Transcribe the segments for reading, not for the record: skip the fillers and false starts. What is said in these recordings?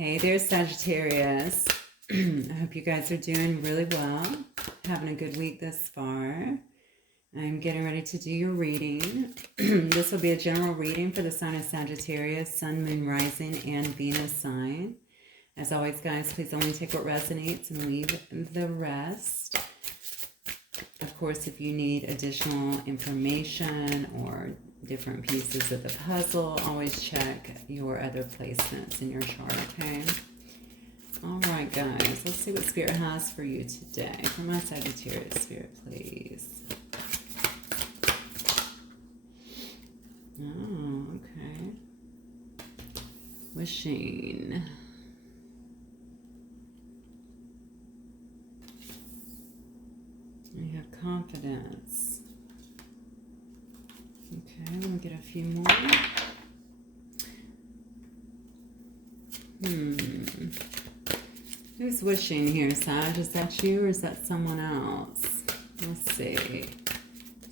Hey there, Sagittarius. I hope you guys are doing really well, having a good week thus far. I'm getting ready to do your reading. This will be a general reading for the sign of Sagittarius, Sun, Moon, Rising, and Venus sign. As always, guys, please only take what resonates and leave the rest. Of course, if you need additional information or different pieces of the puzzle, always check your other placements in your chart, okay? All right, guys, let's see what Spirit has for you today. For my Sagittarius, Spirit, please. Oh, okay. Wishing. You have confidence. Okay, let me get a few more. Who's wishing here, Sag? Is that you or is that someone else? Let's see.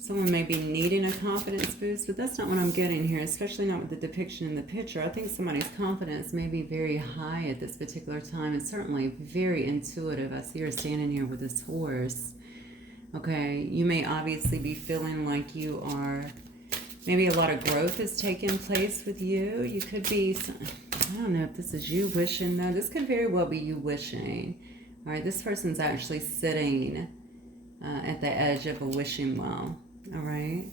Someone may be needing a confidence boost, but that's not what I'm getting here, especially not with the depiction in the picture. I think somebody's confidence may be very high at this particular time and certainly very intuitive. I see her standing here with this horse. Okay, you may obviously be feeling like you are, maybe a lot of growth has taken place with you. You could be, I don't know if this is you wishing, though. This could very well be you wishing. All right, this person's actually sitting at the edge of a wishing well. All right,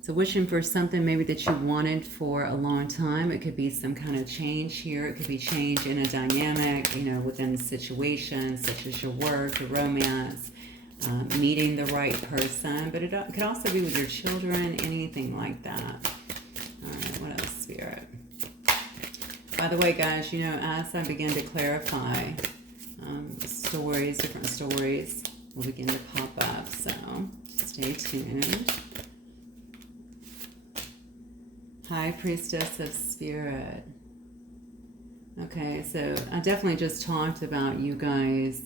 so wishing for something maybe that you wanted for a long time. It could be some kind of change here. It could be change in a dynamic, you know, within the situation, such as your work, your romance, meeting the right person, but it could also be with your children, anything like that. All right, what else, Spirit? By the way, guys, you know, as I begin to clarify stories, different stories will begin to pop up, so stay tuned. High Priestess of Spirit. Okay, so I definitely just talked about you guys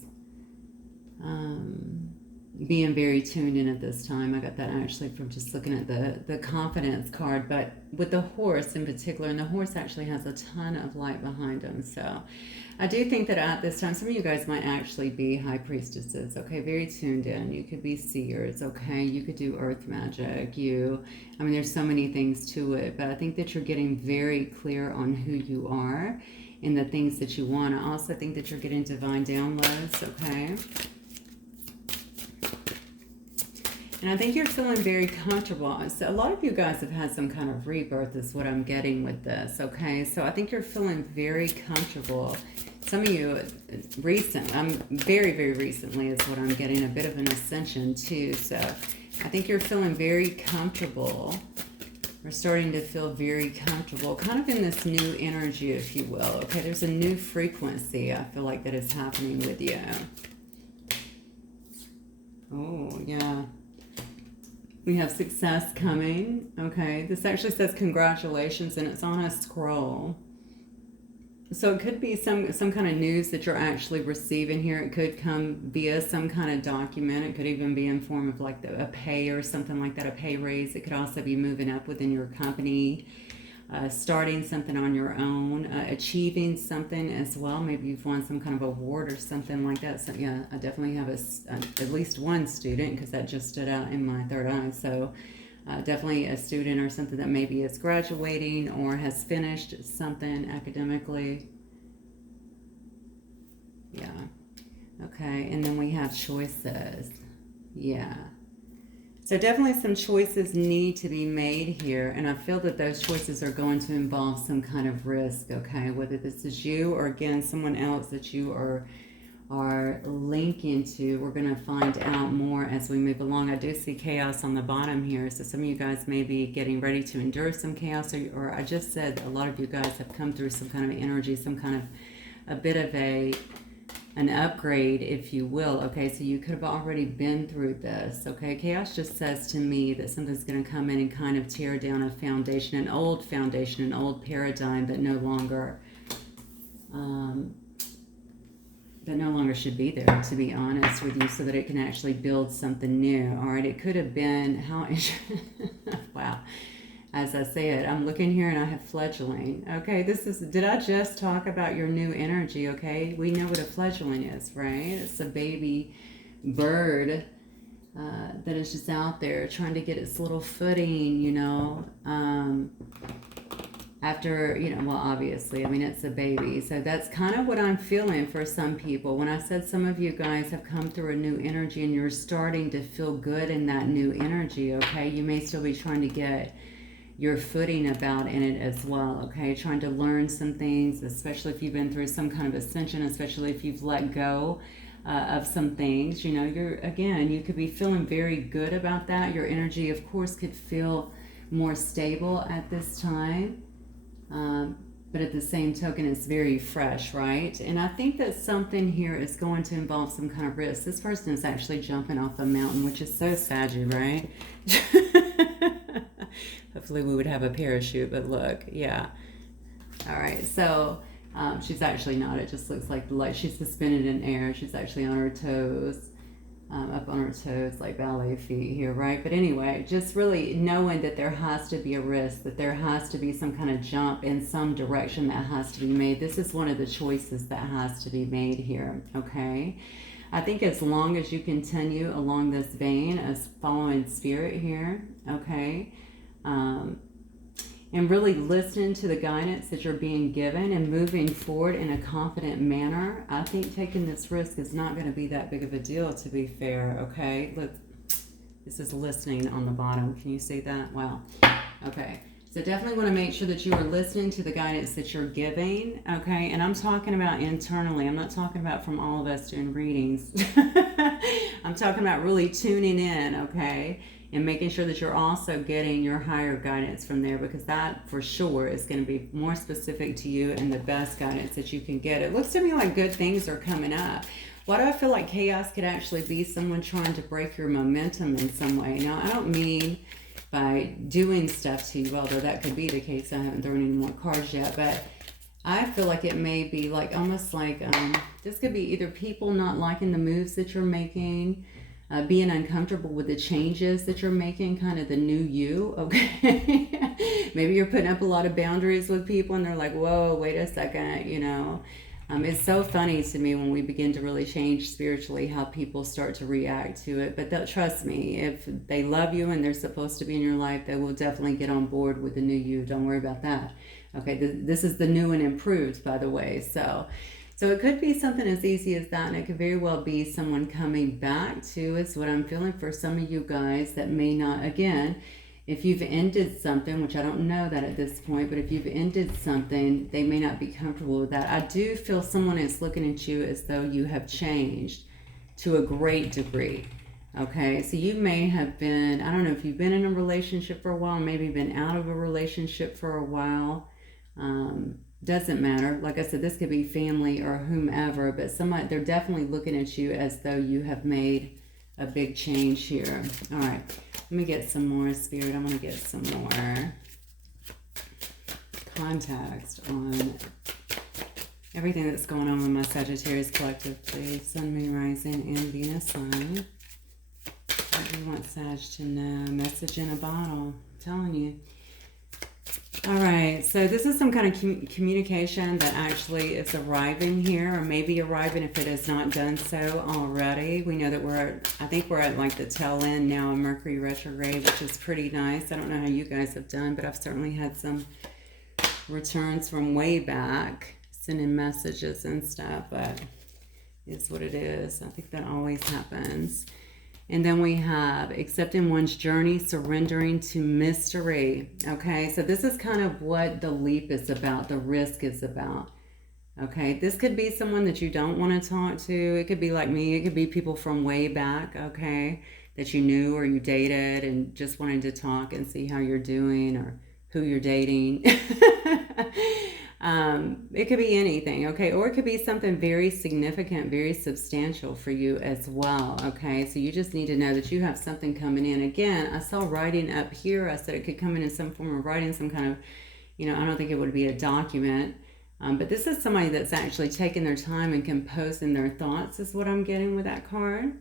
being very tuned in at this time. I got that actually from just looking at the confidence card, but with the horse in particular, and the horse actually has a ton of light behind him. So I do think that at this time, some of you guys might actually be high priestesses, okay, very tuned in. You could be seers, okay, you could do earth magic, I mean, there's so many things to it, but I think that you're getting very clear on who you are and the things that you want. I also think that you're getting divine downloads, okay? And I think you're feeling very comfortable. So a lot of you guys have had some kind of rebirth is what I'm getting with this, okay? So I think you're feeling very comfortable. Some of you very, very recently is what I'm getting, a bit of an ascension too. So I think you're feeling very comfortable. We're starting to feel very comfortable, kind of in this new energy, if you will, okay? There's a new frequency, I feel like, that is happening with you. Oh, yeah. We have success coming, okay? This actually says congratulations, and it's on a scroll. So it could be some kind of news that you're actually receiving here. It could come via some kind of document. It could even be in form of like a pay or something like that, a pay raise. It could also be moving up within your company, starting something on your own, achieving something as well. Maybe you've won some kind of award or something like that. So yeah, I definitely have at least one student, because that just stood out in my third eye. So definitely a student or something that maybe is graduating or has finished something academically. Yeah. Okay, and then we have choices. Yeah. So definitely some choices need to be made here, and I feel that those choices are going to involve some kind of risk, okay? Whether this is you or, again, someone else that you are linking to. We're going to find out more as we move along. I do see chaos on the bottom here, so some of you guys may be getting ready to endure some chaos, or I just said a lot of you guys have come through some kind of energy, some kind of a bit of an upgrade, if you will, okay? So you could have already been through this, okay? Chaos just says to me that something's going to come in and kind of tear down a foundation, an old paradigm that no longer should be there, to be honest with you, so that it can actually build something new. All right, it could have been wow. as I said, I'm looking here and I have fledgling. Okay, did I just talk about your new energy? Okay, we know what a fledgling is, right? It's a baby bird that is just out there trying to get its little footing, after, well, obviously, I mean, it's a baby. So that's kind of what I'm feeling for some people. When I said some of you guys have come through a new energy and you're starting to feel good in that new energy, okay? You may still be trying to get your footing about in it as well, okay? Trying to learn some things, especially if you've been through some kind of ascension, especially if you've let go of some things. You could be feeling very good about that. Your energy, of course, could feel more stable at this time. But at the same token, it's very fresh, right? And I think that something here is going to involve some kind of risk. This person is actually jumping off a mountain, which is so Saggy, right? Hopefully we would have a parachute, but look, yeah. All right, so she's actually not. It just looks like she's suspended in air. She's actually on her toes. Up on her toes, like ballet feet here, right? But anyway, just really knowing that there has to be a risk, that there has to be some kind of jump in some direction that has to be made. This is one of the choices that has to be made here, okay? I think as long as you continue along this vein as following spirit here, okay? And really listening to the guidance that you're being given and moving forward in a confident manner, I think taking this risk is not going to be that big of a deal, to be fair, okay? This is listening on the bottom. Can you see that? Wow. Okay. So definitely want to make sure that you are listening to the guidance that you're giving, okay? And I'm talking about internally. I'm not talking about from all of us doing readings. I'm talking about really tuning in, okay? And making sure that you're also getting your higher guidance from there, because that for sure is going to be more specific to you and the best guidance that you can get. It looks to me like good things are coming up. Why do I feel like chaos could actually be someone trying to break your momentum in some way? Now, I don't mean by doing stuff to you, although that could be the case. I haven't thrown any more cards yet, but I feel like it may be like almost like this could be either people not liking the moves that you're making, being uncomfortable with the changes that you're making, kind of the new you, okay? Maybe you're putting up a lot of boundaries with people and they're like, whoa, wait a second, It's so funny to me when we begin to really change spiritually how people start to react to it. But trust me, if they love you and they're supposed to be in your life, they will definitely get on board with the new you. Don't worry about that. Okay, this is the new and improved, by the way. So it could be something as easy as that, and it could very well be someone coming back to, is what I'm feeling for some of you guys that may not, again, if you've ended something, which I don't know that at this point, but if you've ended something, they may not be comfortable with that. I do feel someone is looking at you as though you have changed to a great degree. Okay, so you may have been, I don't know if you've been in a relationship for a while, maybe been out of a relationship for a while. Doesn't matter. Like I said, this could be family or whomever, but they're definitely looking at you as though you have made a big change here. All right, let me get some more, Spirit. I'm going to get some more context on everything that's going on with my Sagittarius collective, please. Sun, Moon, Rising, and Venus sign. What do you want Sag to know? Message in a bottle. I'm telling you. All right, so this is some kind of communication that actually is arriving here, or maybe arriving if it has not done so already. We know that I think we're at like the tail end now of Mercury retrograde, which is pretty nice. I don't know how you guys have done, but I've certainly had some returns from way back, sending messages and stuff, but it's what it is. I think that always happens. And then we have accepting one's journey, surrendering to mystery. Okay, so this is kind of what the leap is about, the risk is about. Okay, this could be someone that you don't want to talk to. It could be like me. It could be people from way back, okay, that you knew or you dated and just wanted to talk and see how you're doing or who you're dating. It could be anything, okay? Or it could be something very significant, very substantial for you as well, okay? So you just need to know that you have something coming in. Again, I saw writing up here. I said it could come in some form of writing, some kind of, I don't think it would be a document. But this is somebody that's actually taking their time and composing their thoughts is what I'm getting with that card.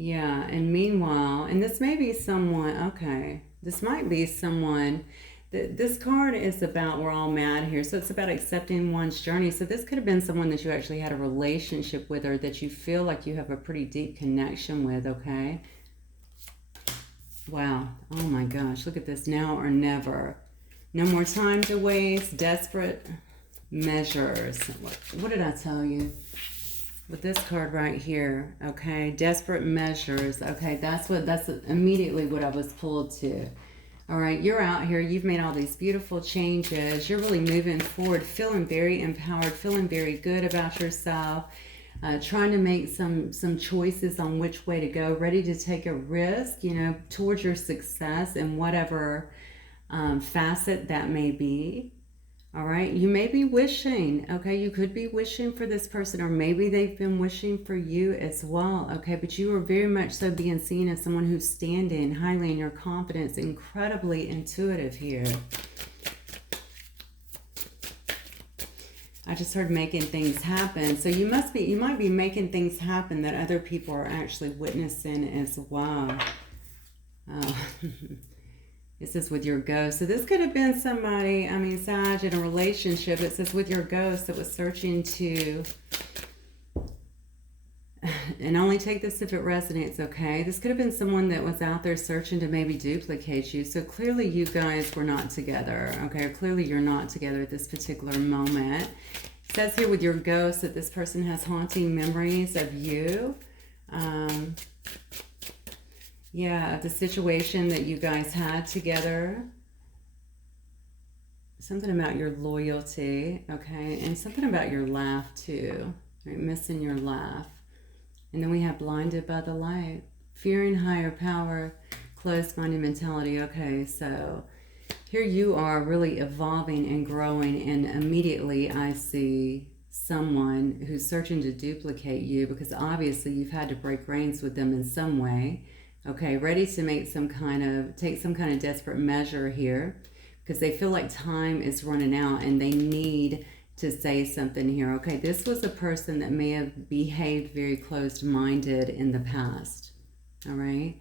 Yeah, and meanwhile, and this may be someone, okay, this might be someone. This card is about we're all mad here, so it's about accepting one's journey. So this could have been someone that you actually had a relationship with, or that you feel like you have a pretty deep connection with, okay? Wow, oh my gosh, look at this, now or never. No more time to waste, desperate measures. What did I tell you? With this card right here, okay, desperate measures, okay, that's immediately what I was pulled to. All right, you're out here, you've made all these beautiful changes, you're really moving forward, feeling very empowered, feeling very good about yourself, trying to make some choices on which way to go, ready to take a risk, you know, towards your success in whatever facet that may be. All right, you may be wishing, okay, you could be wishing for this person, or maybe they've been wishing for you as well, okay, but you are very much so being seen as someone who's standing highly in your confidence, incredibly intuitive here. I just heard making things happen, so you might be making things happen that other people are actually witnessing as well. It says with your ghost. So this could have been somebody, I mean, Sag, in a relationship. It says with your ghost that was searching to, and only take this if it resonates, okay? This could have been someone that was out there searching to maybe duplicate you. So clearly you guys were not together, okay? Or clearly you're not together at this particular moment. It says here with your ghost that this person has haunting memories of you. Yeah, the situation that you guys had together. Something about your loyalty, okay? And something about your laugh too, right? Missing your laugh. And then we have blinded by the light. Fearing higher power, closed-minded mentality. Okay, so here you are really evolving and growing, and immediately I see someone who's searching to duplicate you, because obviously you've had to break reins with them in some way. Okay, ready to make take some kind of desperate measure here, because they feel like time is running out and they need to say something here. Okay, this was a person that may have behaved very closed-minded in the past. All right,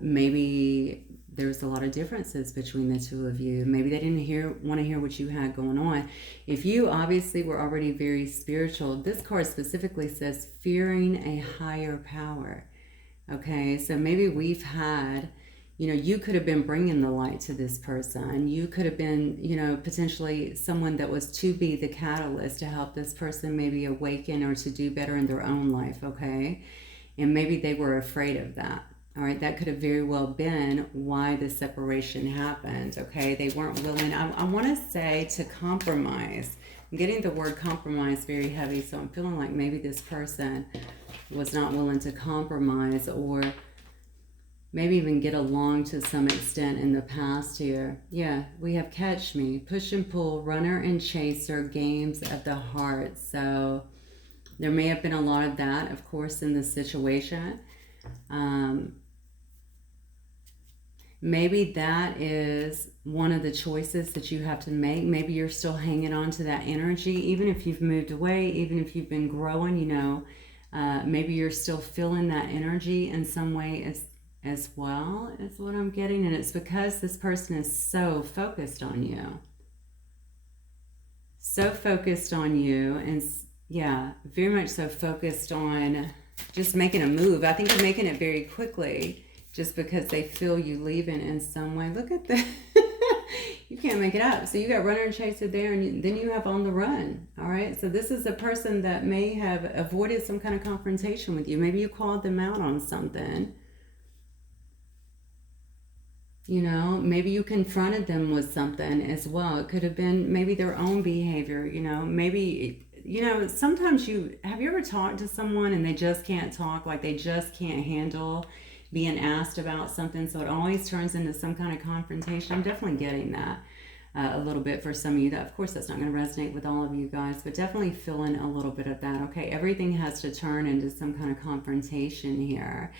maybe there's a lot of differences between the two of you. Maybe they didn't want to hear what you had going on. If you obviously were already very spiritual, this card specifically says fearing a higher power. Okay, so maybe we've had, you know, you could have been bringing the light to this person. You could have been, you know, potentially someone that was to be the catalyst to help this person maybe awaken or to do better in their own life, okay? And maybe they were afraid of that. All right, that could have very well been why the separation happened, okay? They weren't willing, I want to say, to compromise. I'm getting the word compromise very heavy, so I'm feeling like maybe this person was not willing to compromise, or maybe even get along to some extent in the past here. Yeah, we have catch me, push and pull, runner and chaser, games of the heart. So there may have been a lot of that, of course, in this situation. Maybe that is one of the choices that you have to make. Maybe you're still hanging on to that energy, even if you've moved away, even if you've been growing, you know, maybe you're still feeling that energy in some way as well, is what I'm getting. And it's because this person is so focused on you. So focused on you, and yeah, very much so focused on just making a move. I think they're making it very quickly, just because they feel you leaving in some way. Look at that. You can't make it up. So you got runner and chaser there, and then you have on the run. All right. So this is a person that may have avoided some kind of confrontation with you. Maybe you called them out on something. You know, maybe you confronted them with something as well. It could have been maybe their own behavior, you know, maybe, you know, sometimes have you ever talked to someone and they just can't talk, like they just can't handle being asked about something, so it always turns into some kind of confrontation? I'm definitely getting that a little bit for some of you. That, of course, that's not going to resonate with all of you guys, but definitely feeling a little bit of that. Okay, everything has to turn into some kind of confrontation here.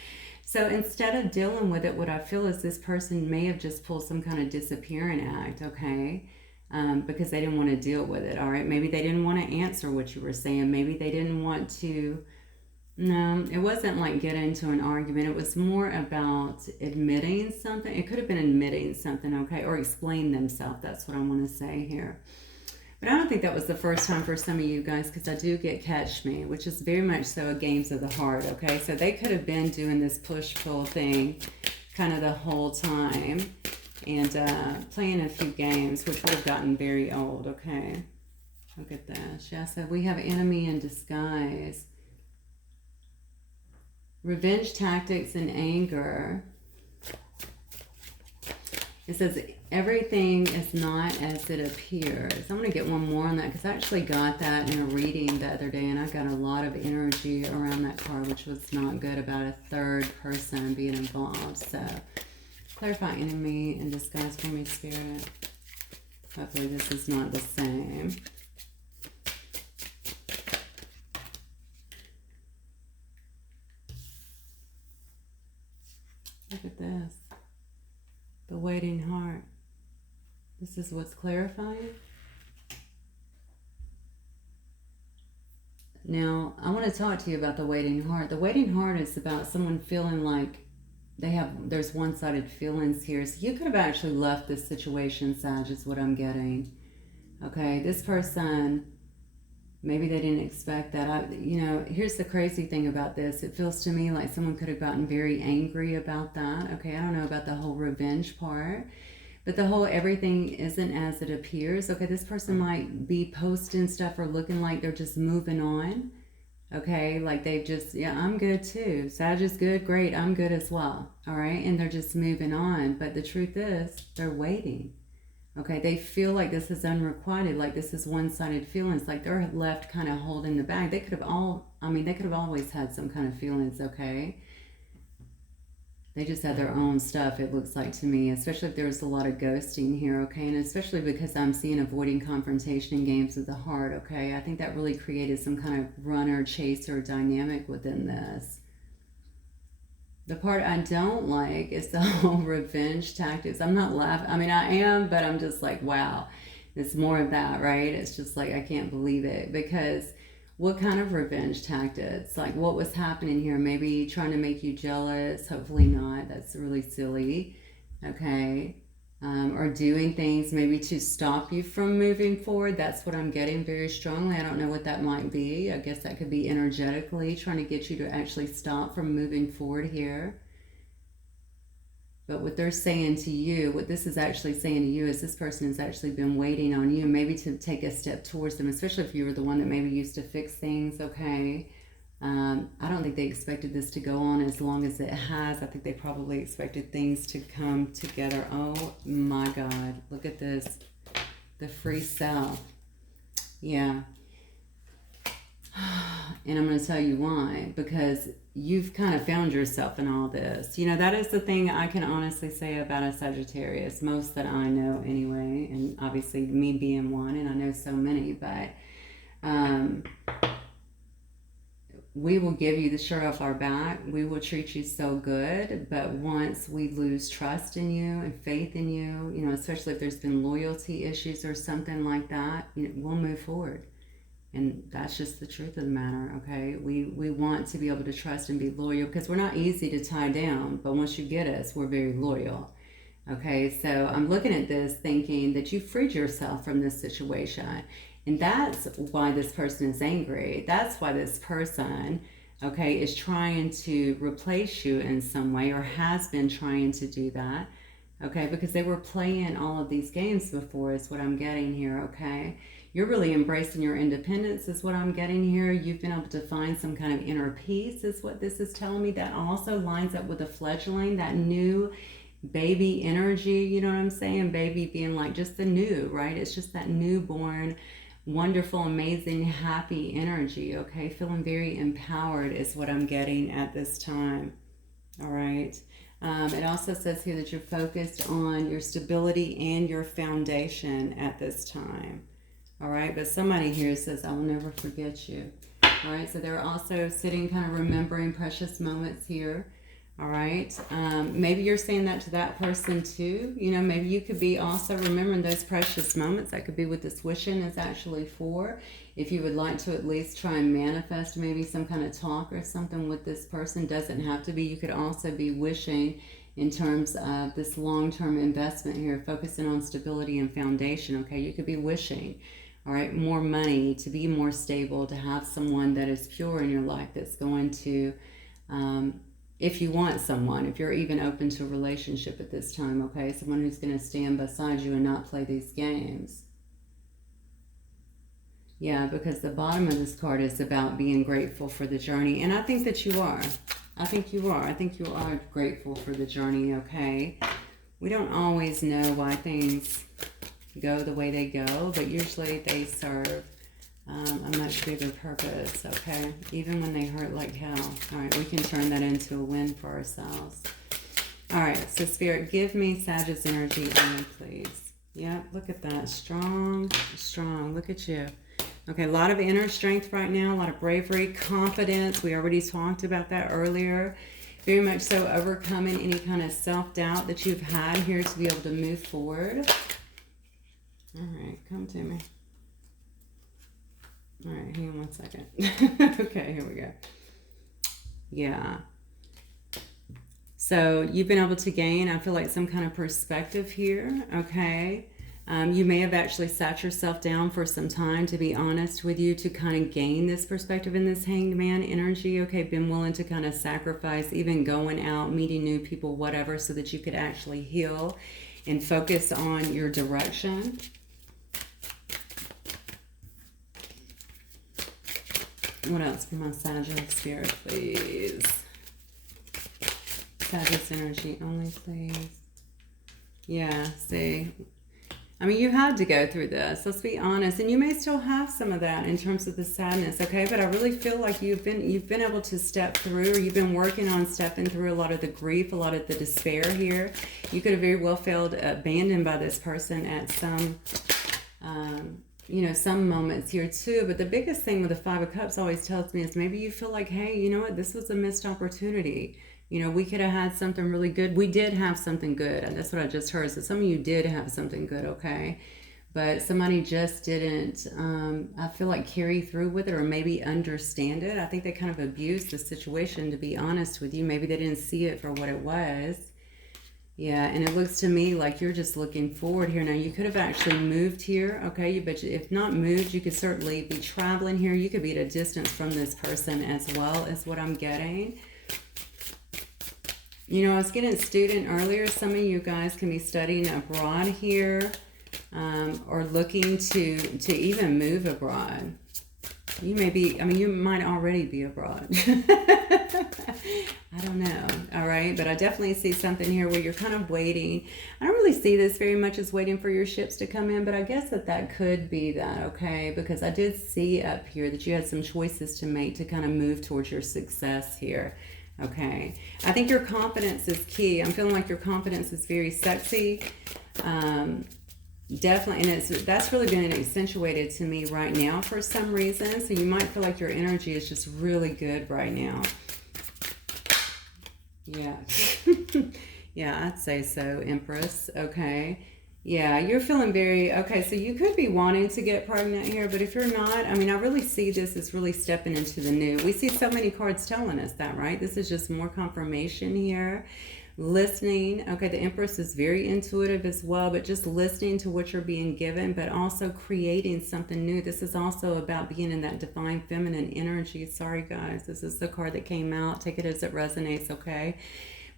So instead of dealing with it, what I feel is this person may have just pulled some kind of disappearing act, okay? Because they didn't want to deal with it, all right? Maybe they didn't want to answer what you were saying. Maybe they didn't want to No, it wasn't like get into an argument. It was more about admitting something. It could have been admitting something, okay, or explain themselves. That's what I want to say here. But I don't think that was the first time for some of you guys, because I do get catch me, which is very much so a games of the heart, okay? So they could have been doing this push-pull thing kind of the whole time and playing a few games, which would have gotten very old, okay? Look at this. Yeah, so we have enemy in disguise. Revenge tactics and anger. It says everything is not as it appears. I'm going to get one more on that because I actually got that in a reading the other day and I got a lot of energy around that card, which was not good, about a third person being involved. So clarify enemy in disguise for me, Spirit. Hopefully this is not the same. Look at this. The waiting heart. This is what's clarifying. Now, I want to talk to you about the waiting heart. The waiting heart is about someone feeling like there's one-sided feelings here. So you could have actually left this situation, Sag, is what I'm getting. Okay, this person, maybe they didn't expect that. Here's the crazy thing about this. It feels to me like someone could have gotten very angry about that. Okay, I don't know about the whole revenge part, but the whole everything isn't as it appears. Okay, this person might be posting stuff or looking like they're just moving on. Okay, like they've just, yeah, I'm good too. Sag is good, great, I'm good as well. All right, and they're just moving on. But the truth is, they're waiting. Okay, they feel like this is unrequited, like this is one-sided feelings, like they're left kind of holding the bag. They could have always had some kind of feelings, okay? They just had their own stuff, it looks like to me, especially if there's a lot of ghosting here, okay? And especially because I'm seeing avoiding confrontation in games of the heart, okay? I think that really created some kind of runner-chaser dynamic within this. The part I don't like is the whole revenge tactics. I'm not laughing. I mean, I am, but I'm just like, wow. It's more of that, right? It's just like, I can't believe it. Because what kind of revenge tactics? Like, what was happening here? Maybe trying to make you jealous. Hopefully not. That's really silly. Okay. Or doing things maybe to stop you from moving forward. That's what I'm getting very strongly. I don't know what that might be. I guess that could be energetically trying to get you to actually stop from moving forward here. But what they're saying to you, what this is actually saying to you is this person has actually been waiting on you maybe to take a step towards them, especially if you were the one that maybe used to fix things, okay? I don't think they expected this to go on as long as it has. I think they probably expected things to come together. Oh my God, look at this. The free self. Yeah. And I'm going to tell you why. Because you've kind of found yourself in all this. That is the thing I can honestly say about a Sagittarius. Most that I know anyway. And obviously me being one, and I know so many. But we will give you the shirt off our back. We will treat you so good. But once we lose trust in you and faith in you, especially if there's been loyalty issues or something like that, we'll move forward. And that's just the truth of the matter, okay? We want to be able to trust and be loyal because we're not easy to tie down. But once you get us, we're very loyal. Okay, so I'm looking at this thinking that you freed yourself from this situation. And that's why this person is angry. That's why this person, okay, is trying to replace you in some way or has been trying to do that, okay, because they were playing all of these games before is what I'm getting here, okay? You're really embracing your independence is what I'm getting here. You've been able to find some kind of inner peace is what this is telling me. That also lines up with the fledgling, that new baby energy, you know what I'm saying? Baby being like just the new, right? It's just that newborn, wonderful, amazing, happy energy, okay? Feeling very empowered is what I'm getting at this time, all right? It also says here that you're focused on your stability and your foundation at this time, all right? But somebody here says, I will never forget you, all right? So they're also sitting kind of remembering precious moments here, All right. Maybe you're saying that to that person too. You know, maybe you could be also remembering those precious moments. That could be what this wishing is actually for. If you would like to at least try and manifest maybe some kind of talk or something with this person, doesn't have to be. You could also be wishing in terms of this long-term investment here, focusing on stability and foundation. Okay, you could be wishing, all right, more money, to be more stable, to have someone that is pure in your life that's going to, if you want someone, if you're even open to a relationship at this time, okay, someone who's going to stand beside you and not play these games. Yeah, because the bottom of this card is about being grateful for the journey, and I think that you are. I think you are. I think you are grateful for the journey, okay? We don't always know why things go the way they go, but usually they serve a much bigger purpose, okay? Even when they hurt like hell. All right, we can turn that into a win for ourselves. All right, so Spirit, give me Sagittarius energy only, please. Yeah, look at that. Strong, strong. Look at you. Okay, a lot of inner strength right now, a lot of bravery, confidence. We already talked about that earlier. Very much so overcoming any kind of self-doubt that you've had here to be able to move forward. All right, come to me. All right, hang on one second. Okay, here we go. Yeah. So you've been able to gain, I feel like, some kind of perspective here, okay? You may have actually sat yourself down for some time, to be honest with you, to kind of gain this perspective in this Hanged Man energy, okay? Been willing to kind of sacrifice, even going out, meeting new people, whatever, so that you could actually heal and focus on your direction. What else for my Sagittarius Spirit, please? Sagittarius energy only, please. Yeah, see. I mean, you had to go through this. Let's be honest. And you may still have some of that in terms of the sadness, okay? But I really feel like you've been able to step through, or you've been working on stepping through a lot of the grief, a lot of the despair here. You could have very well felt abandoned by this person at some you know, some moments here too. But the biggest thing with the Five of Cups always tells me is maybe you feel like, hey, you know what, this was a missed opportunity. You know, we could have had something really good. We did have something good. And that's what I just heard. So some of you did have something good, okay? But somebody just didn't, I feel like, carry through with it, or maybe understand it. I think they kind of abused the situation, to be honest with you. Maybe they didn't see it for what it was. Yeah, and it looks to me like you're just looking forward here. Now, you could have actually moved here, okay? But if not moved, you could certainly be traveling here. You could be at a distance from this person as well, is what I'm getting. You know, I was getting student earlier. Some of you guys can be studying abroad here, or looking to even move abroad. You may be, I mean, you might already be abroad. I don't know. All right. But I definitely see something here where you're kind of waiting. I don't really see this very much as waiting for your ships to come in, but I guess that could be that, okay? Because I did see up here that you had some choices to make to kind of move towards your success here. Okay. I think your confidence is key. I'm feeling like your confidence is very sexy. Definitely, and that's really been accentuated to me right now for some reason. So you might feel like your energy is just really good right now. Yeah. Yeah, I'd say so, Empress. Okay. Yeah, you're feeling very, okay, so you could be wanting to get pregnant here, but if you're not, I mean, I really see this as really stepping into the new. We see so many cards telling us that, right? This is just more confirmation here. Listening, okay, the Empress is very intuitive as well, but just listening to what you're being given, but also creating something new. This is also about being in that divine feminine energy. Sorry, guys, this is the card that came out. Take it as it resonates, okay?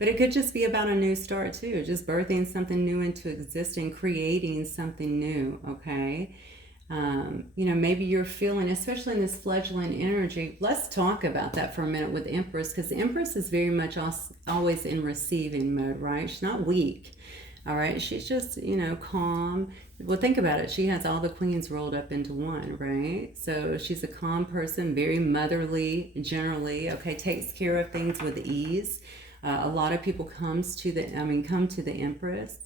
But it could just be about a new start too, just birthing something new into existence, creating something new, okay? You know, maybe you're feeling, especially in this fledgling energy, let's talk about that for a minute with Empress, because the Empress is very much always in receiving mode, right? She's not weak, all right? She's just, you know, calm. Well, think about it. She has all the queens rolled up into one, right? So she's a calm person, very motherly generally, okay? Takes care of things with ease. A lot of people come to the Empress.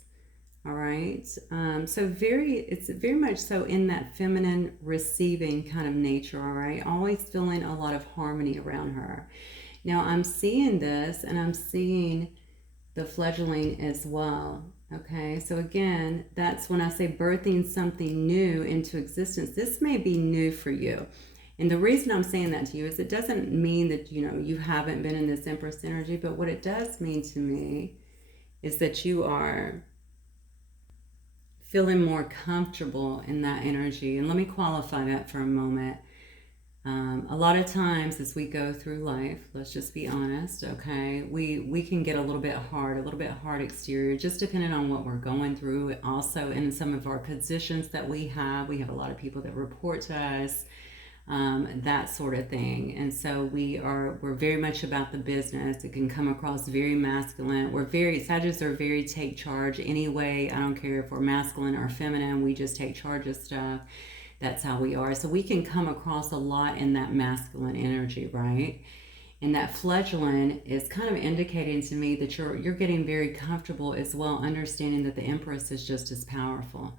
All right. So it's very much so in that feminine receiving kind of nature. All right. Always feeling a lot of harmony around her. Now I'm seeing this, and I'm seeing the fledgling as well. Okay, so again, that's when I say birthing something new into existence. This may be new for you. And the reason I'm saying that to you is it doesn't mean that, you haven't been in this Empress energy, but what it does mean to me is that you are feeling more comfortable in that energy. And let me qualify that for a moment. A lot of times as we go through life, let's just be honest, okay, we can get a little bit hard exterior, just depending on what we're going through. Also, in some of our positions that we have a lot of people that report to us, that sort of thing. And so we're very much about the business. It can come across very masculine. Sagittarius are very take charge anyway. I don't care if we're masculine or feminine, we just take charge of stuff. That's how we are. So we can come across a lot in that masculine energy, right? And that fledgling is kind of indicating to me that you're getting very comfortable as well, understanding that the Empress is just as powerful,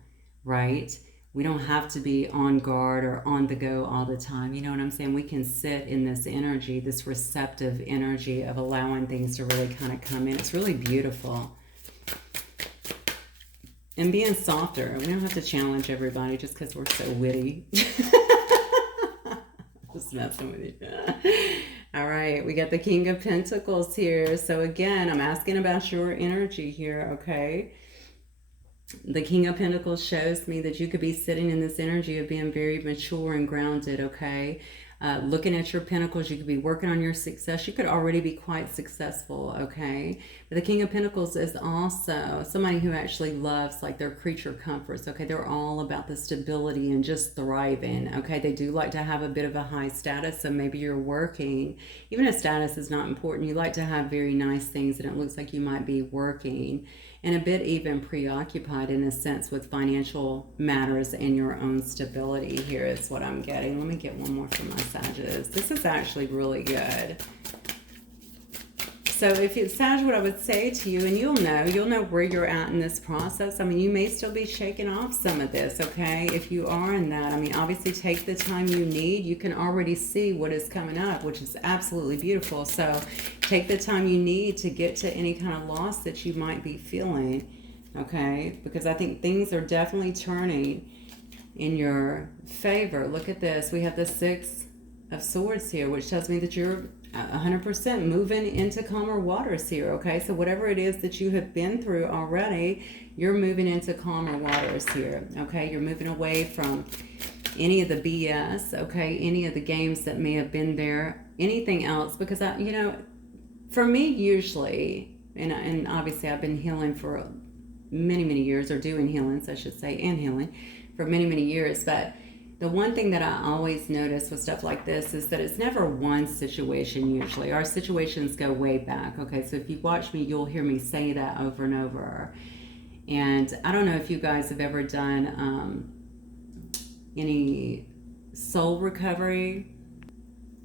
right? We don't have to be on guard or on the go all the time. You know what I'm saying? We can sit in this energy, this receptive energy of allowing things to really kind of come in. It's really beautiful. And being softer. We don't have to challenge everybody just because we're so witty. Just messing with you. All right, we got the King of Pentacles here. So again, I'm asking about your energy here, okay? The King of Pentacles shows me that you could be sitting in this energy of being very mature and grounded, okay? Looking at your pentacles, you could be working on your success. You could already be quite successful, okay? But the King of Pentacles is also somebody who actually loves like their creature comforts, okay? They're all about the stability and just thriving, okay? They do like to have a bit of a high status, so maybe you're working. Even if status is not important, you like to have very nice things, and it looks like you might be working and a bit even preoccupied in a sense with financial matters and your own stability here is what I'm getting. Let me get one more from my Sagittarius. This is actually really good. So if it's Sag, what I would say to you, and you'll know where you're at in this process. I mean, you may still be shaking off some of this, okay? If you are in that, I mean, obviously take the time you need. You can already see what is coming up, which is absolutely beautiful. So take the time you need to get to any kind of loss that you might be feeling, okay? Because I think things are definitely turning in your favor. Look at this. We have the Six of Swords here, which tells me that you're 100% moving into calmer waters here, okay? So whatever it is that you have been through already, you're moving into calmer waters here, okay? You're moving away from any of the BS, okay? Any of the games that may have been there, anything else, because for me usually, and obviously I've been healing for many years, or doing healings I should say, and healing for many years, but the one thing that I always notice with stuff like this is that it's never one situation usually. Our situations go way back, okay? So if you watch me, you'll hear me say that over and over. And I don't know if you guys have ever done any soul recovery,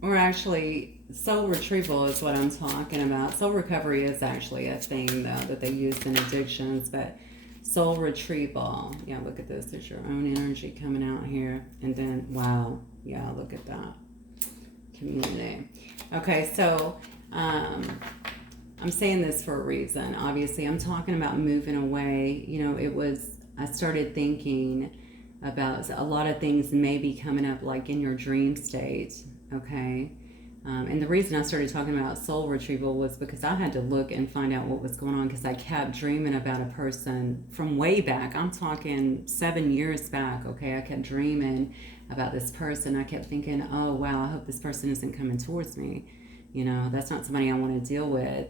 or actually soul retrieval is what I'm talking about. Soul recovery is actually a thing, though, that they use in addictions, but soul retrieval. Yeah, look at this. There's your own energy coming out here. And then, wow. Yeah, look at that. Community. Okay, so I'm saying this for a reason. Obviously, I'm talking about moving away. I started thinking about a lot of things maybe coming up like in your dream state, okay? And the reason I started talking about soul retrieval was because I had to look and find out what was going on, because I kept dreaming about a person from way back. I'm talking 7 years back, okay? I kept dreaming about this person. I kept thinking, oh, wow, I hope this person isn't coming towards me. That's not somebody I want to deal with.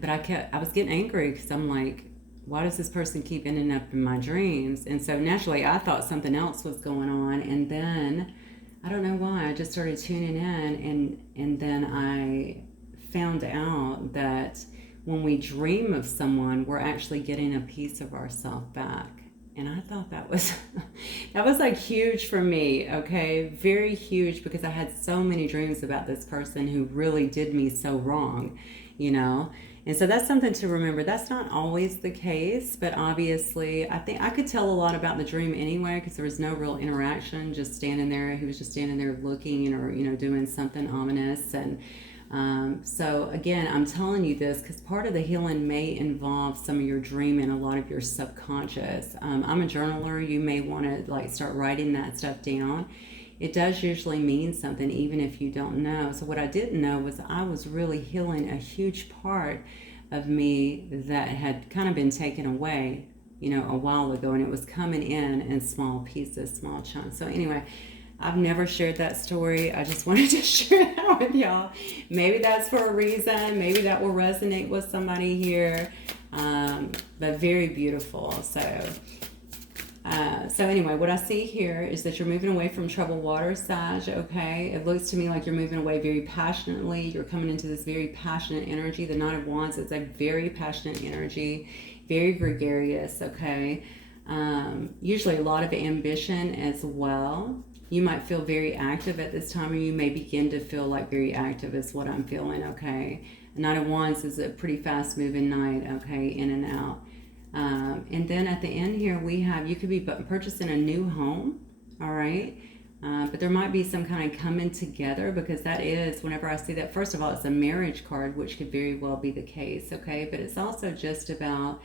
But I was getting angry because I'm like, why does this person keep ending up in my dreams? And so naturally, I thought something else was going on. And then I don't know why, I just started tuning in, and then I found out that when we dream of someone, we're actually getting a piece of ourselves back. And I thought that was like huge for me, okay? Very huge, because I had so many dreams about this person who really did me so wrong, And so that's something to remember. That's not always the case, but obviously I think I could tell a lot about the dream anyway, because there was no real interaction, just standing there. He was just standing there looking or, doing something ominous. And So again, I'm telling you this because part of the healing may involve some of your dream and a lot of your subconscious. I'm a journaler. You may want to like start writing that stuff down. It does usually mean something even if you don't know. So what I didn't know was I was really healing a huge part of me that had kind of been taken away, a while ago, and it was coming in small pieces, small chunks. So anyway, I've never shared that story. I just wanted to share that with y'all. Maybe that's for a reason. Maybe that will resonate with somebody here. But very beautiful. So anyway, what I see here is that you're moving away from troubled water, Sag, okay? It looks to me like you're moving away very passionately. You're coming into this very passionate energy. The Knight of Wands is a very passionate energy, very gregarious, okay? Usually a lot of ambition as well. You might feel very active at this time, or you may begin to feel like very active is what I'm feeling, okay? The Knight of Wands is a pretty fast-moving knight, okay, in and out. And then at the end here, we have, you could be purchasing a new home, all right? But there might be some kind of coming together, because that is, whenever I see that, first of all, it's a marriage card, which could very well be the case, okay? But it's also just about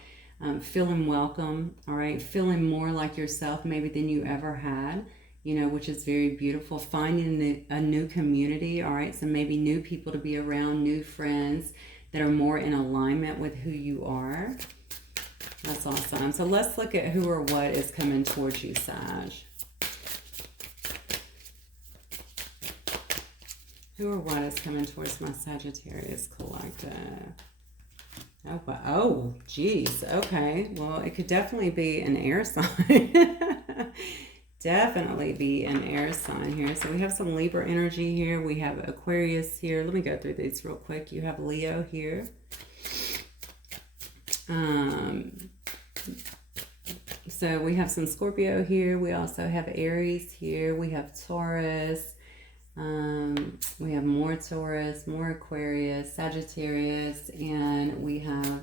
feeling welcome, all right? Feeling more like yourself maybe than you ever had, which is very beautiful. Finding a new community, all right? So maybe new people to be around, new friends that are more in alignment with who you are. That's awesome. So let's look at who or what is coming towards you, Sag. Who or what is coming towards my Sagittarius collective? Oh, geez. Okay. Well, it could definitely be an air sign. Definitely be an air sign here. So we have some Libra energy here. We have Aquarius here. Let me go through these real quick. You have Leo here. So we have some Scorpio here. We also have Aries here. We have Taurus. We have more Taurus, more Aquarius, Sagittarius, and we have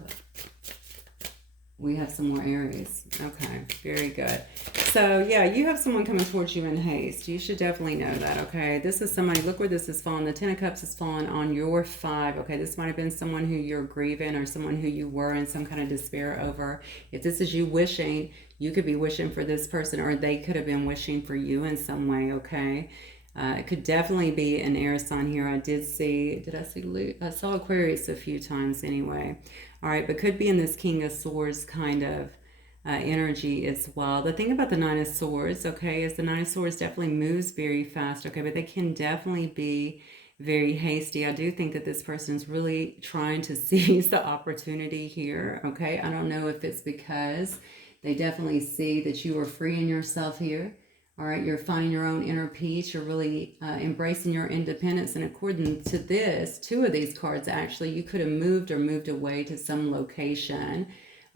some more Aries. Okay, very good. So yeah, you have someone coming towards you in haste. You should definitely know that, okay? This is somebody, look where this has fallen. The Ten of Cups has fallen on your 5, okay? This might have been someone who you're grieving, or someone who you were in some kind of despair over. If this is you wishing, you could be wishing for this person, or they could have been wishing for you in some way, okay? It could definitely be an air sign here. I saw Aquarius a few times anyway. All right, but could be in this King of Swords kind of energy as well. The thing about the Nine of Swords, okay, is the Nine of Swords definitely moves very fast, okay, but they can definitely be very hasty. I do think that this person is really trying to seize the opportunity here, okay? I don't know if it's because they definitely see that you are freeing yourself here. All right, you're finding your own inner peace. You're really embracing your independence. And according to this, 2 of these cards, actually, you could have moved or moved away to some location.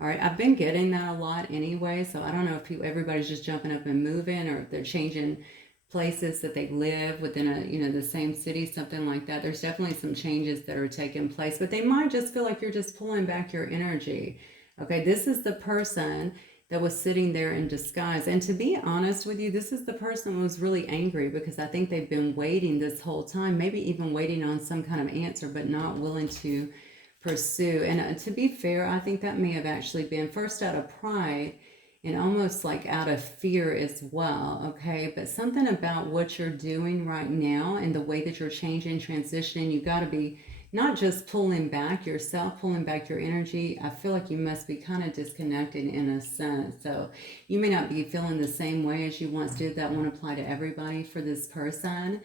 All right, I've been getting that a lot anyway. So I don't know if everybody's just jumping up and moving, or if they're changing places that they live within the same city, something like that. There's definitely some changes that are taking place, but they might just feel like you're just pulling back your energy. Okay, this is the person that was sitting there in disguise. And to be honest with you, this is the person who was really angry, because I think they've been waiting this whole time, maybe even waiting on some kind of answer, but not willing to pursue. And to be fair, I think that may have actually been first out of pride and almost like out of fear as well, okay? But something about what you're doing right now and the way that you're changing, transitioning, you got to be not just pulling back yourself, pulling back your energy. I feel like you must be kind of disconnected in a sense. So you may not be feeling the same way as you once did. That won't apply to everybody for this person.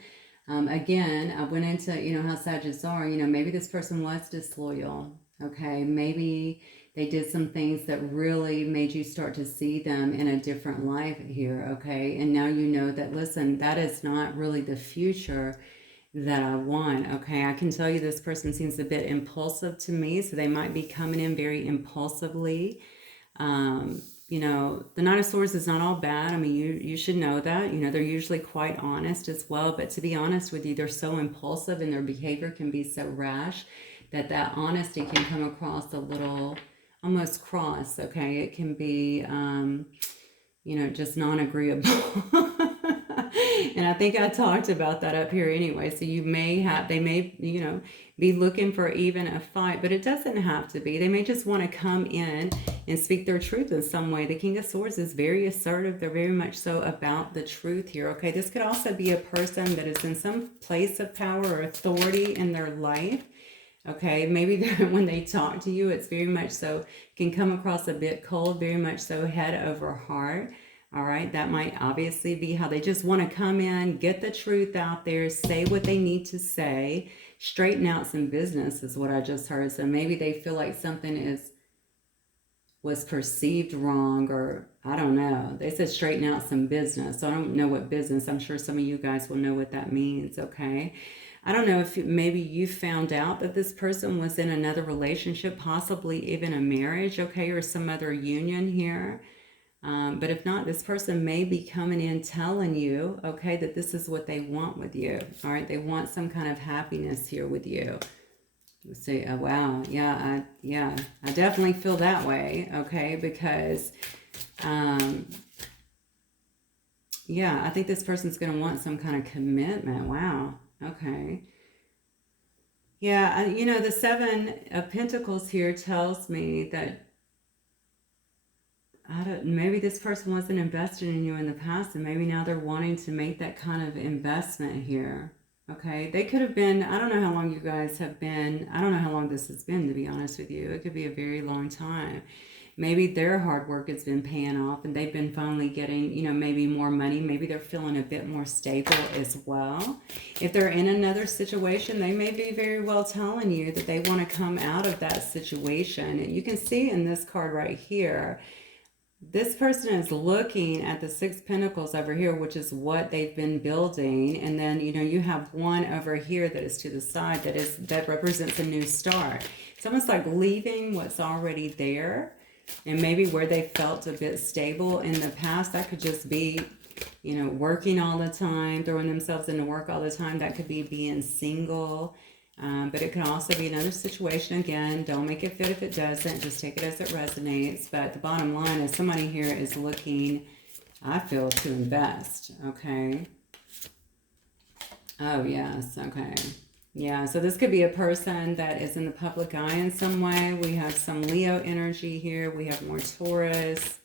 Again, I went into, how Sagittarius are, maybe this person was disloyal, okay? Maybe they did some things that really made you start to see them in a different light here, okay? And now you know that, listen, that is not really the future that I want, okay? I can tell you this person seems a bit impulsive to me, so they might be coming in very impulsively. The Nine of Swords is not all bad. I mean, you should know that. They're usually quite honest as well, but to be honest with you, they're so impulsive and their behavior can be so rash that honesty can come across a little almost cross, okay? It can be, just non-agreeable. And I think I talked about that up here anyway. So you may have, they may, you know, be looking for even a fight, but it doesn't have to be. They may just want to come in and speak their truth in some way. The King of Swords is very assertive. They're very much so about the truth here. Okay, this could also be a person that is in some place of power or authority in their life. Okay, maybe when they talk to you, it's very much so, can come across a bit cold, very much so head over heart. All right, that might obviously be how they just want to come in, get the truth out there, say what they need to say, straighten out some business is what I just heard. So maybe they feel like something was perceived wrong, or I don't know. They said straighten out some business. So I don't know what business. I'm sure some of you guys will know what that means, okay? I don't know if maybe you found out that this person was in another relationship, possibly even a marriage, okay, or some other union here. But if not, this person may be coming in telling you, okay, that this is what they want with you. All right, they want some kind of happiness here with you. Let's see. Oh, wow. Yeah, I definitely feel that way. Okay, because yeah, I think this person's going to want some kind of commitment. Wow. Okay. Yeah, you know, the Seven of Pentacles here tells me that maybe this person wasn't invested in you in the past, and maybe now they're wanting to make that kind of investment here. Okay, they could have been, I don't know how long you guys have been, I don't know how long this has been, to be honest with you. It could be a very long time. Maybe their hard work has been paying off and they've been finally getting, you know, maybe more money. Maybe they're feeling a bit more stable as well. If they're in another situation, they may be very well telling you that they want to come out of that situation. And you can see in this card right here, this person is looking at the Six Pentacles over here, which is what they've been building. And then, you know, you have one over here that is to the side that represents a new start. It's almost like leaving what's already there. And maybe where they felt a bit stable in the past, that could just be, you know, working all the time, throwing themselves into work all the time. That could be being single. But it can also be another situation. Again, don't make it fit if it doesn't. Just take it as it resonates. But the bottom line is somebody here is looking, I feel, to invest. Okay. Oh, yes. Okay. Yeah. So this could be a person that is in the public eye in some way. We have some Leo energy here. We have more Taurus.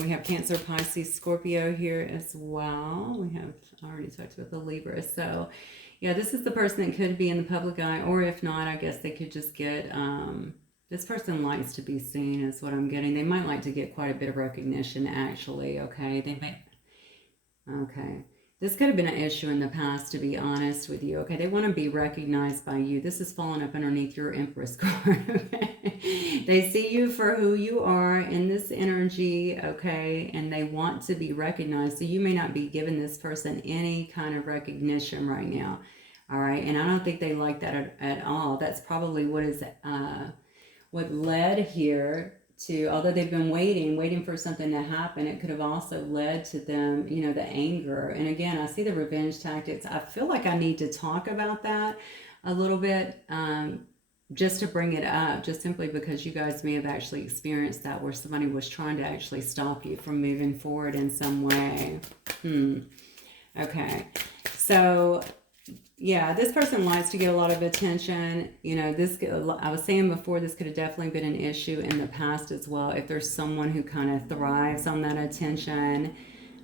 We have Cancer, Pisces, Scorpio here as well. We have, I already talked about the Libra. So yeah, this is the person that could be in the public eye, or if not, I guess they could just get, this person likes to be seen is what I'm getting. They might like to get quite a bit of recognition, actually, okay? They may, okay. This could have been an issue in the past, to be honest with you, okay? They want to be recognized by you. This is falling up underneath your Empress card, okay? They see you for who you are in this energy, okay? And they want to be recognized. So you may not be giving this person any kind of recognition right now, all right? And I don't think they like that at all. That's probably what led here to, although they've been waiting for something to happen, it could have also led to them, you know, the anger. And again, I see the revenge tactics. I feel like I need to talk about that a little bit, just to bring it up, just simply because you guys may have actually experienced that, where somebody was trying to actually stop you from moving forward in some way. Okay. So yeah, this person likes to get a lot of attention. You know, this, I was saying before, this could have definitely been an issue in the past as well. If there's someone who kind of thrives on that attention,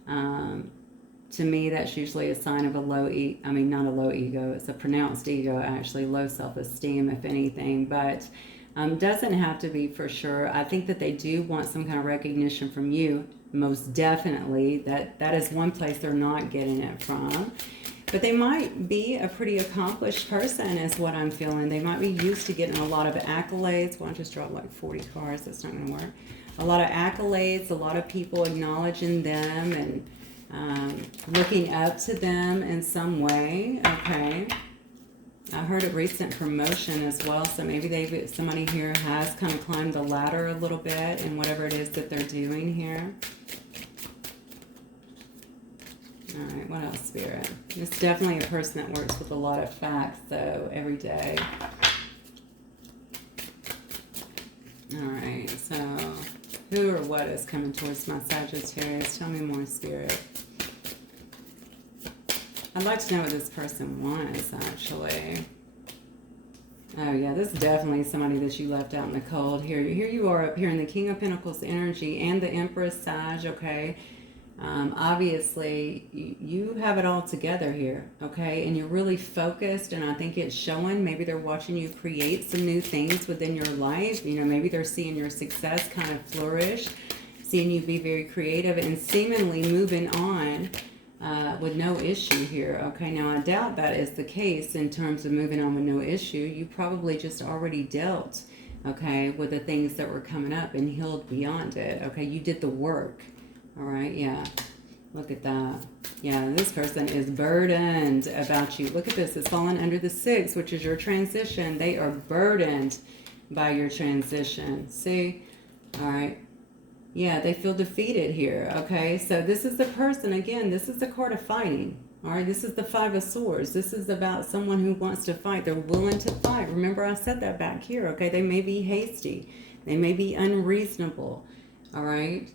to me, that's usually a sign of a low not a low ego. It's a pronounced ego, actually, low self-esteem, if anything. But doesn't have to be for sure. I think that they do want some kind of recognition from you, most definitely. That is one place they're not getting it from. But they might be a pretty accomplished person is what I'm feeling. They might be used to getting a lot of accolades. Well, I just dropped like 40 cards. That's not going to work. A lot of accolades, a lot of people acknowledging them and looking up to them in some way. Okay. I heard a recent promotion as well. So maybe somebody here has kind of climbed the ladder a little bit in whatever it is that they're doing here. All right, what else, Spirit? It's definitely a person that works with a lot of facts, though, every day. All right, so who or what is coming towards my Sagittarius? Tell me more, Spirit. I'd like to know what this person wants, actually. Oh, yeah, this is definitely somebody that you left out in the cold. Here you are up here in the King of Pentacles energy and the Empress Sag, okay? Obviously, you have it all together here, okay? And you're really focused, and I think it's showing. Maybe they're watching you create some new things within your life. You know, maybe they're seeing your success kind of flourish, seeing you be very creative and seemingly moving on with no issue here, okay? Now, I doubt that is the case in terms of moving on with no issue. You probably just already dealt, okay, with the things that were coming up and healed beyond it, okay? You did the work. All right, yeah. Look at that. Yeah, this person is burdened about you. Look at this. It's fallen under the 6, which is your transition. They are burdened by your transition. See? All right. Yeah, they feel defeated here. Okay, so this is the person. Again, this is the card of fighting. All right, this is the 5 of Swords. This is about someone who wants to fight. They're willing to fight. Remember, I said that back here. Okay, they may be hasty. They may be unreasonable. All right.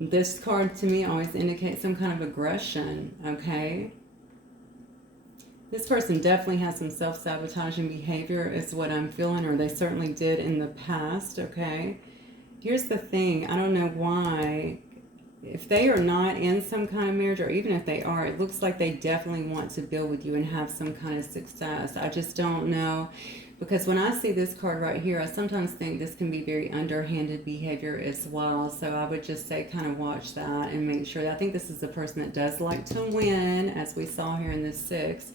This card to me always indicates some kind of aggression, okay? This person definitely has some self-sabotaging behavior is what I'm feeling, or they certainly did in the past, okay? Here's the thing. I don't know why. If they are not in some kind of marriage, or even if they are, it looks like they definitely want to build with you and have some kind of success. I just don't know. Because when I see this card right here, I sometimes think this can be very underhanded behavior as well. So I would just say kind of watch that and make sure. I think this is a person that does like to win, as we saw here in this 6,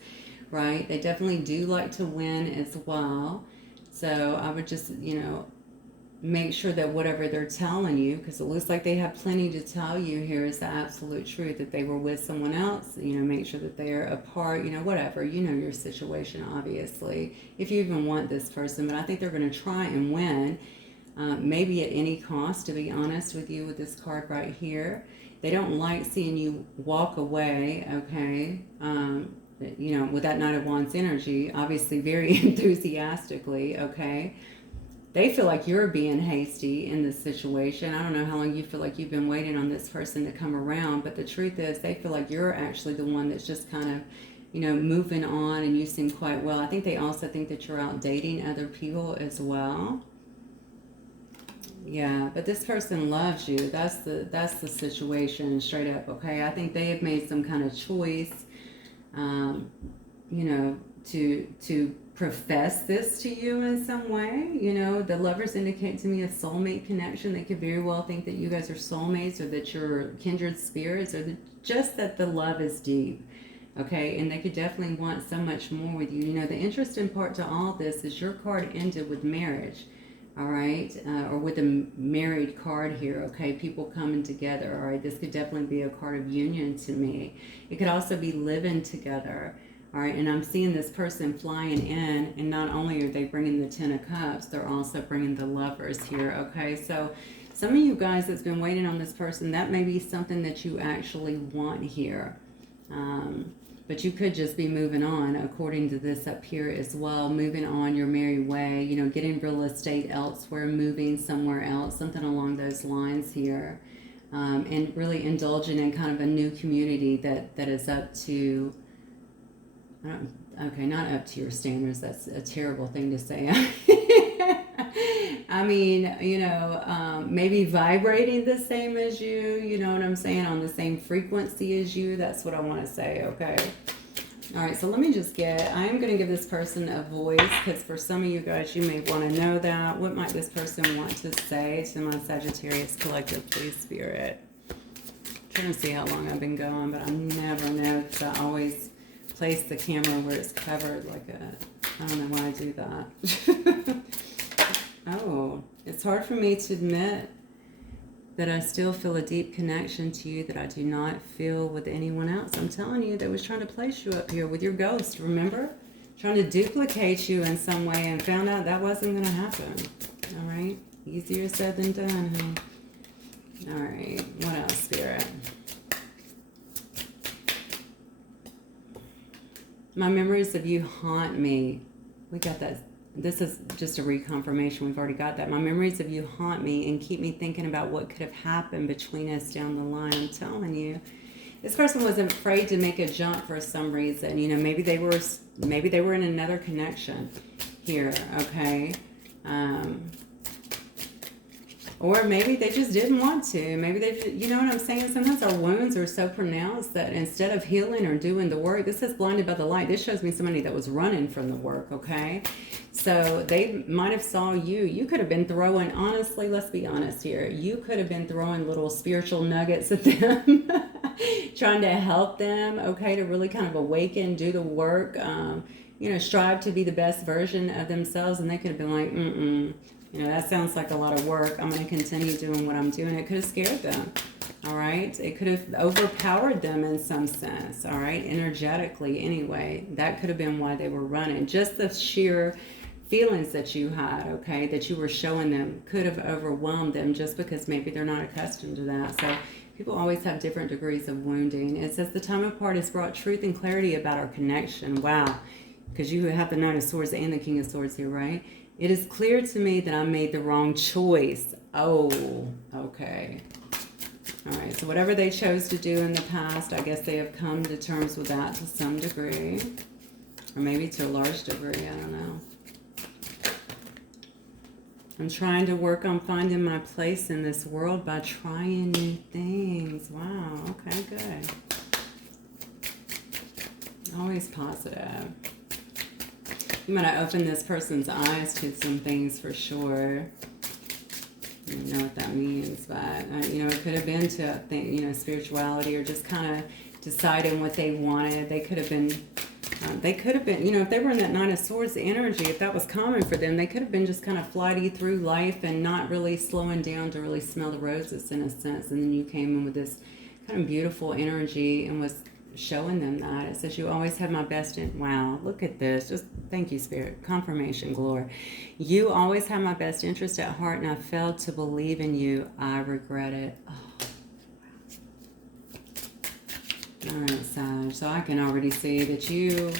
right? They definitely do like to win as well. So I would just, you know, make sure that whatever they're telling you, because it looks like they have plenty to tell you here, is the absolute truth, that they were with someone else. You know, make sure that they're apart, you know, whatever. You know your situation, obviously, if you even want this person. But I think they're going to try and win, maybe at any cost, to be honest with you, with this card right here. They don't like seeing you walk away, okay? You know, with that Knight of Wands energy, obviously very enthusiastically, okay? They feel like you're being hasty in this situation. I don't know how long you feel like you've been waiting on this person to come around, but the truth is they feel like you're actually the one that's just kind of, you know, moving on, and you seem quite well. I think they also think that you're out dating other people as well. Yeah, but this person loves you. That's the situation, straight up, okay? I think they have made some kind of choice, you know, to profess this to you in some way. You know, the lovers indicate to me a soulmate connection. They could very well think that you guys are soulmates, or that you're kindred spirits, or just that the love is deep, okay? And they could definitely want so much more with you. You know, the interesting part to all this is your card ended with marriage, all right? Or with a married card here, okay? People coming together, all right? This could definitely be a card of union to me. It could also be living together. All right, and I'm seeing this person flying in, and not only are they bringing the 10 of Cups, they're also bringing the Lovers here, okay? So some of you guys that's been waiting on this person, that may be something that you actually want here. But you could just be moving on, according to this up here as well, moving on your merry way, you know, getting real estate elsewhere, moving somewhere else, something along those lines here. And really indulging in kind of a new community that is up to... okay, not up to your standards. That's a terrible thing to say. I mean, you know, maybe vibrating the same as you, you know what I'm saying, on the same frequency as you. That's what I want to say, okay? All right, so let me just I am going to give this person a voice, because for some of you guys, you may want to know that. What might this person want to say to my Sagittarius collective, please, Spirit? I'm trying to see how long I've been going, but I never know, because I always place the camera where it's covered, like I don't know why I do that. Oh, it's hard for me to admit that I still feel a deep connection to you that I do not feel with anyone else. I'm telling you, they was trying to place you up here with your ghost, remember? Trying to duplicate you in some way, and found out that wasn't going to happen. All right? Easier said than done, huh? All right. What else, Spirit? My memories of you haunt me. We got that. This is just a reconfirmation. We've already got that. My memories of you haunt me and keep me thinking about what could have happened between us down the line. I'm telling you. This person wasn't afraid to make a jump for some reason. You know, maybe they were in another connection here, okay? Or maybe they just didn't want to. Maybe they, you know what I'm saying? Sometimes our wounds are so pronounced that instead of healing or doing the work, this is blinded by the light. This shows me somebody that was running from the work, okay? So they might have saw you. You could have been throwing, honestly, let's be honest here. You could have been throwing little spiritual nuggets at them, trying to help them, okay, to really kind of awaken, do the work, you know, strive to be the best version of themselves. And they could have been like, you know, that sounds like a lot of work. I'm going to continue doing what I'm doing. It could have scared them, all right? It could have overpowered them in some sense, all right? Energetically, anyway. That could have been why they were running. Just the sheer feelings that you had, okay, that you were showing them could have overwhelmed them just because maybe they're not accustomed to that. So people always have different degrees of wounding. It says the time apart has brought truth and clarity about our connection. Wow. Because you have the Knight of Swords and the King of Swords here, right? It is clear to me that I made the wrong choice. Oh, okay. All right, so whatever they chose to do in the past, I guess they have come to terms with that to some degree. Or maybe to a large degree, I don't know. I'm trying to work on finding my place in this world by trying new things. Wow, okay, good. Always positive. I'm going to open this person's eyes to some things for sure. I don't know what that means, but, you know, it could have been to, you know, spirituality or just kind of deciding what they wanted. They could have been, you know, if they were in that Nine of Swords energy, if that was common for them, they could have been just kind of flighty through life and not really slowing down to really smell the roses in a sense. And then you came in with this kind of beautiful energy and was showing them that. It says you always have my best in, wow, look at this. Just thank you, Spirit. Confirmation, glory. You always have my best interest at heart, and I failed to believe in you. I regret it. Oh, wow. All right, Sag. So I can already see that you,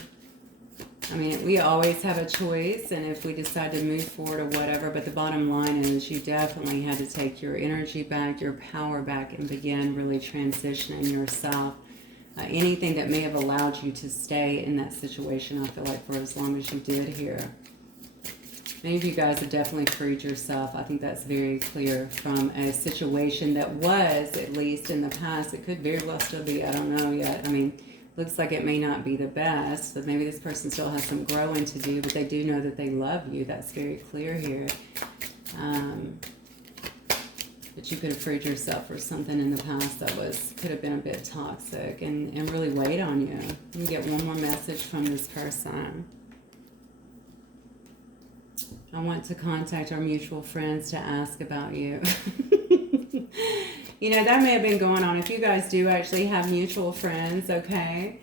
I mean, we always have a choice, and if we decide to move forward or whatever, but the bottom line is you definitely had to take your energy back, your power back, and begin really transitioning yourself. Anything that may have allowed you to stay in that situation, I feel like, for as long as you did here. Many of you guys have definitely freed yourself. I think that's very clear from a situation that was, at least in the past. It could very well still be. I don't know yet. I mean, looks like it may not be the best, but maybe this person still has some growing to do, but they do know that they love you. That's very clear here. But you could have freed yourself for something in the past that could have been a bit toxic and really weighed on you. Let me get one more message from this person. I want to contact our mutual friends to ask about you. You know, that may have been going on. If you guys do actually have mutual friends, okay,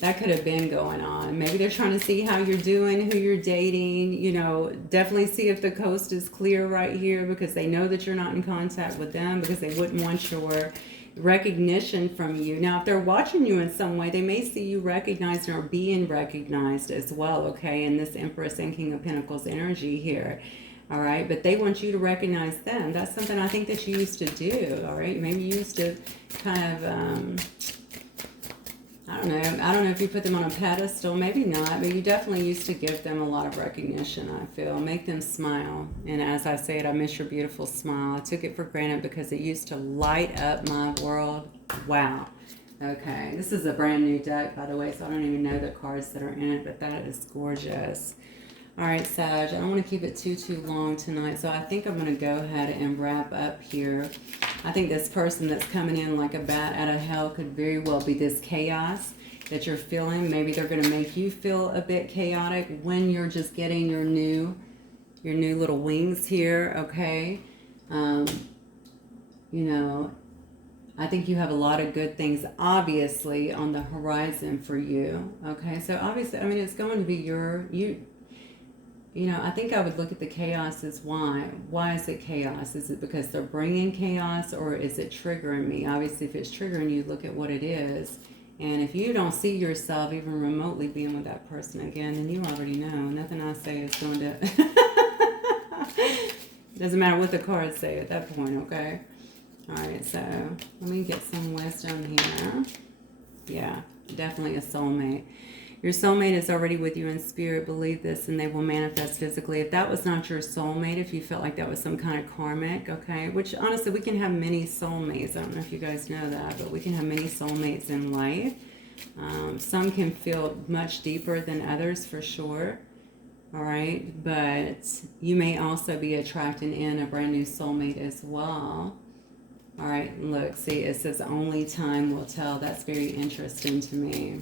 that could have been going on. Maybe they're trying to see how you're doing, who you're dating. You know, definitely see if the coast is clear right here, because they know that you're not in contact with them, because they wouldn't want your recognition from you. Now, if they're watching you in some way, they may see you recognized or being recognized as well, okay, in this Empress and King of Pentacles energy here. All right, but they want you to recognize them. That's something I think that you used to do. All right, maybe you used to kind of I don't know if you put them on a pedestal, maybe not, but you definitely used to give them a lot of recognition, I feel. Make them smile. And as I say it, I miss your beautiful smile. I took it for granted because it used to light up my world. Wow. Okay, this is a brand new deck, by the way, so I don't even know the cards that are in it, but that is gorgeous. All right, Sag, I don't want to keep it too long tonight, so I think I'm going to go ahead and wrap up here. I think this person that's coming in like a bat out of hell could very well be this chaos that you're feeling. Maybe they're going to make you feel a bit chaotic when you're just getting your new little wings here, okay? You know, I think you have a lot of good things, obviously, on the horizon for you, okay? So, obviously, I mean, it's going to be you know, I think I would look at the chaos as why. Why is it chaos? Is it because they're bringing chaos, or is it triggering me? Obviously, if it's triggering you, look at what it is. And if you don't see yourself even remotely being with that person again, then you already know. Nothing I say is going to... Doesn't matter what the cards say at that point, okay? All right, so let me get some wisdom here. Yeah, definitely a soulmate. Your soulmate is already with you in spirit. Believe this, and they will manifest physically. If that was not your soulmate, if you felt like that was some kind of karmic, okay, which honestly, we can have many soulmates. I don't know if you guys know that, but we can have many soulmates in life. Some can feel much deeper than others for sure. All right, but you may also be attracting in a brand new soulmate as well. All right, look, see, it says only time will tell. That's very interesting to me.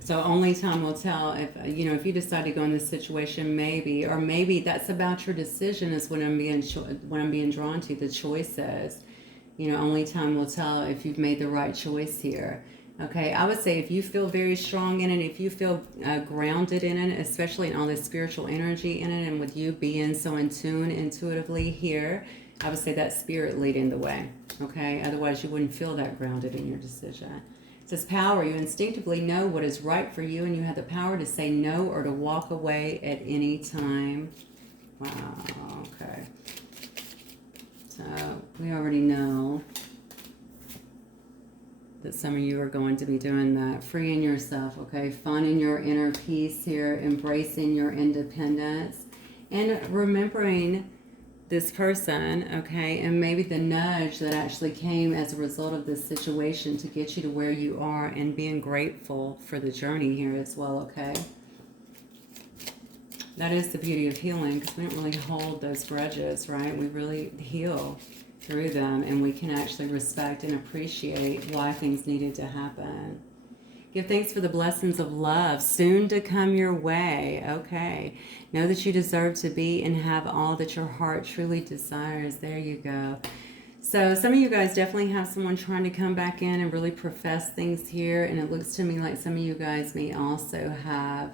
So only time will tell if, you know, if you decide to go in this situation, maybe, or maybe that's about your decision is what I'm being drawn to, the choices. You know, only time will tell if you've made the right choice here. Okay, I would say if you feel very strong in it, if you feel grounded in it, especially in all this spiritual energy in it, and with you being so in tune intuitively here, I would say that's spirit leading the way. Okay, otherwise you wouldn't feel that grounded in your decision. It says power. You instinctively know what is right for you, and you have the power to say no or to walk away at any time. Wow, okay. So we already know that some of you are going to be doing that. Freeing yourself, okay? Finding your inner peace here, embracing your independence, and remembering this person, okay, and maybe the nudge that actually came as a result of this situation to get you to where you are, and being grateful for the journey here as well, okay? That is the beauty of healing, because we don't really hold those grudges, right? We really heal through them, and we can actually respect and appreciate why things needed to happen. Give thanks for the blessings of love soon to come your way. Okay. Know that you deserve to be and have all that your heart truly desires. There you go. So some of you guys definitely have someone trying to come back in and really profess things here. And it looks to me like some of you guys may also have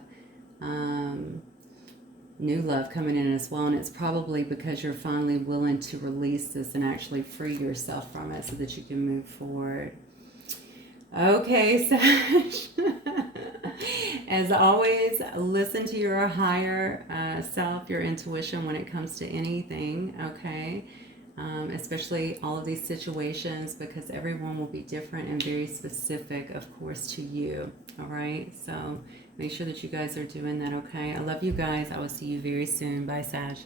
new love coming in as well. And it's probably because you're finally willing to release this and actually free yourself from it so that you can move forward. Okay, Sag. As always, listen to your higher self, your intuition when it comes to anything, okay? Especially all of these situations, because everyone will be different and very specific, of course, to you, all right? So make sure that you guys are doing that, okay? I love you guys. I will see you very soon. Bye, Sag.